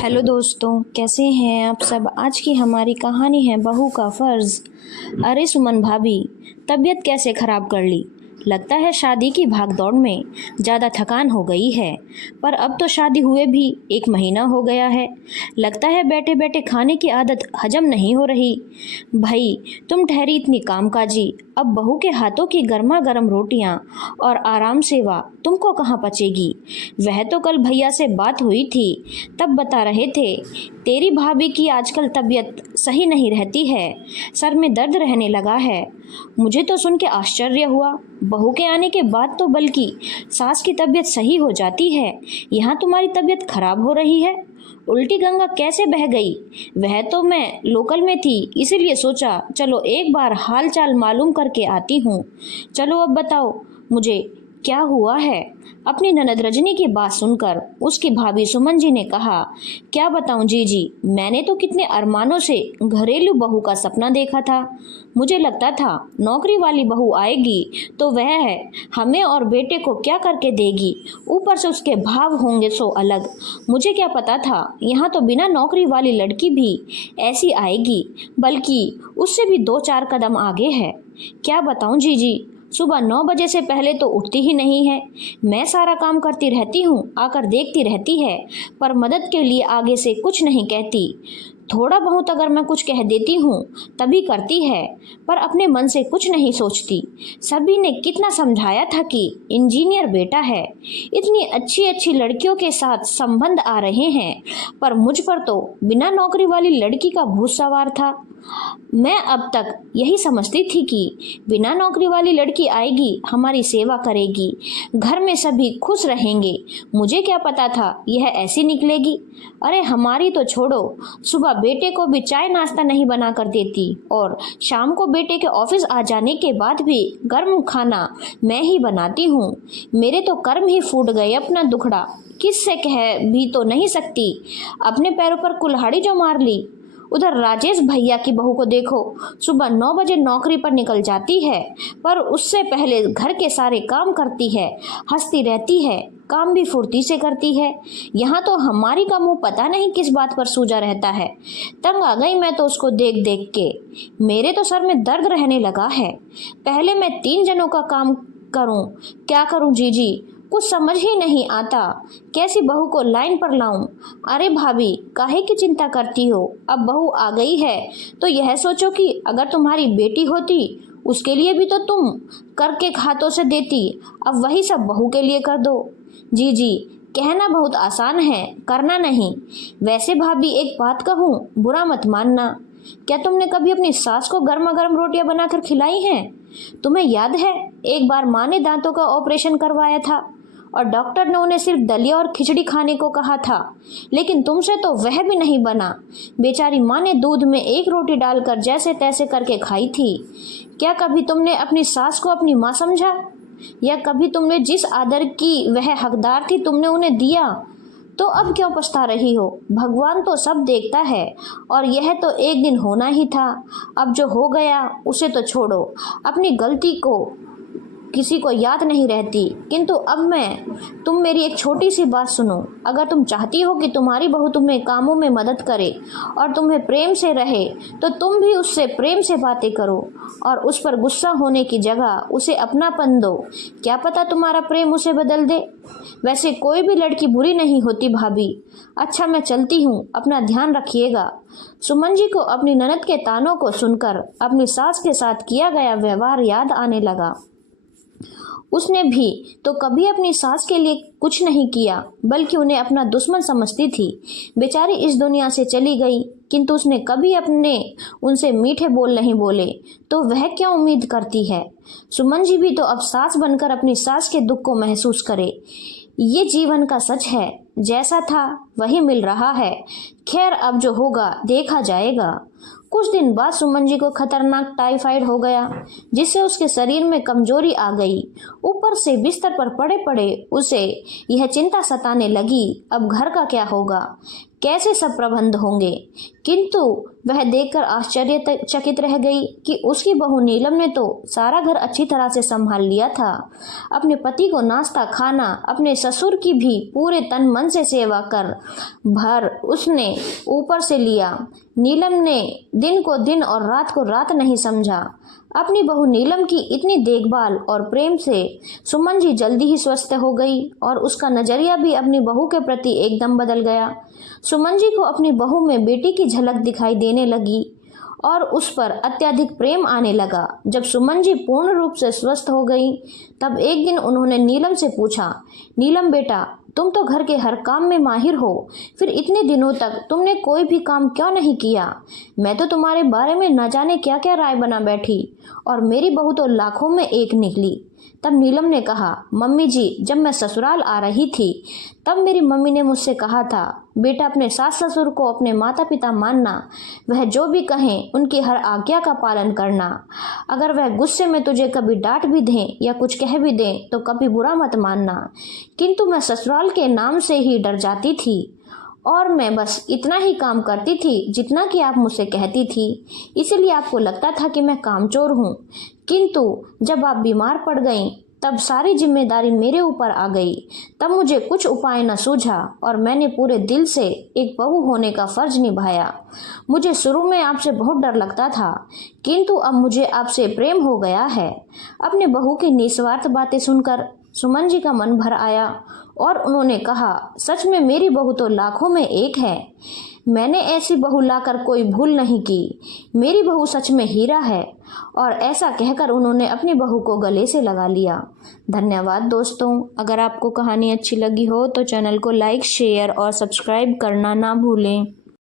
Hello दोस्तों, कैसे हैं आप सब। आज की हमारी कहानी है बहू का फ़र्ज़। अरे सुमन भाभी, तबीयत कैसे ख़राब कर ली। लगता है शादी की भागदौड़ में ज़्यादा थकान हो गई है। पर अब तो शादी हुए भी 1 महीना हो गया है। लगता है बैठे बैठे खाने की आदत हजम नहीं हो रही। भाई, तुम ठहरी इतनी कामकाजी, अब बहू के हाथों की गर्मा गर्म रोटियां और आराम सेवा तुमको कहाँ पचेगी। वह तो कल भैया से बात हुई थी, तब बता रहे थे तेरी भाभी की आजकल तबीयत सही नहीं रहती है, सर में दर्द रहने लगा है। मुझे तो सुन के आश्चर्य हुआ। बहू के आने के बाद तो बल्कि सास की तबीयत सही हो जाती है, यहाँ तुम्हारी तबीयत खराब हो रही है। उल्टी गंगा कैसे बह गई। वह तो मैं लोकल में थी, इसीलिए सोचा चलो एक बार हाल चाल मालूम करके आती हूँ। चलो अब बताओ मुझे क्या हुआ है। अपनी ननद रजनी की बात सुनकर उसकी भाभी सुमन जी ने कहा, क्या बताऊं जीजी, मैंने तो कितने अरमानों से घरेलू बहू का सपना देखा था। मुझे लगता था नौकरी वाली बहू आएगी तो वह है हमें और बेटे को क्या करके देगी, ऊपर से उसके भाव होंगे सो अलग। मुझे क्या पता था यहाँ तो बिना नौकरी वाली लड़की भी ऐसी आएगी, बल्कि उससे भी 2-4 कदम आगे है। क्या बताऊं जीजी, सुबह 9 बजे से पहले तो उठती ही नहीं है। मैं सारा काम करती रहती हूँ, आकर देखती रहती है, पर मदद के लिए आगे से कुछ नहीं कहती। थोड़ा बहुत अगर मैं कुछ कह देती हूँ तभी करती है, पर अपने मन से कुछ नहीं सोचती। सभी ने कितना समझाया था कि इंजीनियर बेटा है, इतनी अच्छी अच्छी लड़कियों के साथ संबंध आ रहे हैं, पर मुझ पर तो बिना नौकरी वाली लड़की का भूत सवार था। मैं अब तक यही समझती थी कि बिना नौकरी वाली लड़की आएगी, हमारी सेवा करेगी, घर में सभी खुश रहेंगे। मुझे क्या पता था यह ऐसी निकलेगी। अरे हमारी तो छोड़ो, सुबह बेटे को भी चाय नाश्ता नहीं बना कर देती और शाम को बेटे के ऑफिस आ जाने के बाद भी गर्म खाना मैं ही बनाती हूँ। मेरे तो कर्म ही फूट गए अपना दुखड़ा किससे कह भी तो नहीं सकती। अपने पैरों पर कुल्हाड़ी जो मार ली। उधर राजेश भैया की बहू को देखो, सुबह 9 बजे नौकरी पर निकल जाती है, पर उससे पहले घर के सारे काम करती है, हंसती रहती है, काम भी फुर्ती से करती है। यहाँ तो हमारी का मुंह पता नहीं किस बात पर सूजा रहता है। तंग आ गई मैं तो उसको देख देख के, मेरे तो सर में दर्द रहने लगा है। पहले मैं 3 जनों का काम करूं, क्या करूं जीजी, कुछ समझ ही नहीं आता, कैसी बहू को लाइन पर लाऊं। अरे भाभी, काहे की चिंता करती हो, अब बहू आ गई है तो यह सोचो कि अगर तुम्हारी बेटी होती उसके लिए भी तो तुम करके हाथों से देती, अब वही सब बहू के लिए कर दो। जी जी, कहना बहुत आसान है, करना नहीं। वैसे भाभी एक बात कहूँ, बुरा मत मानना, क्या तुमने कभी अपनी सास को गर्मा गर्म रोटियां बनाकर खिलाई हैं। तुम्हें याद है एक बार माँ ने दांतों का ऑपरेशन करवाया था और डॉक्टर ने उन्हें सिर्फ दलिया और खिचड़ी खाने को कहा था, लेकिन तुमसे तो वह भी नहीं बना। बेचारी माँ ने दूध में एक रोटी डालकर जैसे तैसे करके खाई थी। क्या कभी तुमने अपनी सास को अपनी माँ समझा, या कभी तुमने जिस आदर की वह हकदार थी तुमने उन्हें दिया। तो अब क्यों पछता रही हो। भगवान तो सब देखता है और यह तो एक दिन होना ही था। अब जो हो गया उसे तो छोड़ो, अपनी गलती को किसी को याद नहीं रहती। किंतु अब तुम मेरी एक छोटी सी बात सुनो। अगर तुम चाहती हो कि तुम्हारी बहू तुम्हें कामों में मदद करे और तुम्हें प्रेम से रहे, तो तुम भी उससे प्रेम से बातें करो और उस पर गुस्सा होने की जगह उसे अपनापन दो। क्या पता तुम्हारा प्रेम उसे बदल दे। वैसे कोई भी लड़की बुरी नहीं होती भाभी। अच्छा मैं चलती हूँ, अपना ध्यान रखिएगा। सुमन जी को अपनी ननद के तानों को सुनकर अपनी सास के साथ किया गया व्यवहार याद आने लगा। उसने भी तो कभी अपनी सास के लिए कुछ नहीं किया, बल्कि उन्हें अपना दुश्मन समझती थी। बेचारी इस दुनिया से चली गई, किंतु उसने कभी अपने उनसे मीठे बोल नहीं बोले, तो वह क्या उम्मीद करती है। सुमन जी भी तो अब सास बनकर अपनी सास के दुख को महसूस करे। ये जीवन का सच है, जैसा था वही मिल रहा है। खैर अब जो होगा देखा जाएगा। कुछ दिन बाद सुमन जी को खतरनाक टाइफाइड हो गया, जिससे उसके शरीर में कमजोरी आ गई। ऊपर से बिस्तर पर पड़े पड़े उसे यह चिंता सताने लगी, अब घर का क्या होगा, कैसे सब प्रबंध होंगे। किंतु वह देखकर आश्चर्यचकित रह गई कि उसकी बहू नीलम ने तो सारा घर अच्छी तरह से संभाल लिया था। अपने पति को नाश्ता खाना, अपने ससुर की भी पूरे तन मन से सेवा कर भर उसने ऊपर से लिया। नीलम ने दिन को दिन और रात को रात नहीं समझा। अपनी बहू नीलम की इतनी देखभाल और प्रेम से सुमन जी जल्दी ही स्वस्थ हो गई और उसका नजरिया भी अपनी बहू के प्रति एकदम बदल गया। सुमन जी को अपनी बहू में बेटी की झलक दिखाई देने लगी और उस पर अत्यधिक प्रेम आने लगा। जब सुमन जी पूर्ण रूप से स्वस्थ हो गई, तब एक दिन उन्होंने नीलम से पूछा, नीलम बेटा, तुम तो घर के हर काम में माहिर हो, फिर इतने दिनों तक तुमने कोई भी काम क्यों नहीं किया? मैं तो तुम्हारे बारे में न जाने क्या क्या राय बना बैठी और मेरी बहू तो लाखों में एक निकली। तब नीलम ने कहा, मम्मी जी, जब मैं ससुराल आ रही थी तब मेरी मम्मी ने मुझसे कहा था, बेटा अपने सास ससुर को अपने माता पिता मानना, वह जो भी कहें उनकी हर आज्ञा का पालन करना। अगर वह गुस्से में तुझे कभी डांट भी दें या कुछ कह भी दें तो कभी बुरा मत मानना। किंतु मैं ससुराल के नाम से ही डर जाती थी और मैं बस इतना ही काम करती थी जितना कि आप मुझसे कहती थी, इसीलिए आपको लगता था कि मैं कामचोर हूँ। किंतु जब आप बीमार पड़ गईं तब सारी जिम्मेदारी मेरे ऊपर आ गई। तब मुझे कुछ उपाय न सूझा और मैंने पूरे दिल से एक बहू होने का फर्ज निभाया। मुझे शुरू में आपसे बहुत डर लगता था, किंतु अब मुझे आपसे प्रेम हो गया है। अपने बहू की निस्वार्थ बातें सुनकर सुमन जी का मन भर आया और उन्होंने कहा, सच में मेरी बहू तो लाखों में एक है। मैंने ऐसी बहू लाकर कोई भूल नहीं की। मेरी बहू सच में हीरा है। और ऐसा कहकर उन्होंने अपनी बहू को गले से लगा लिया। धन्यवाद दोस्तों। अगर आपको कहानी अच्छी लगी हो तो चैनल को लाइक, शेयर और सब्सक्राइब करना ना भूलें।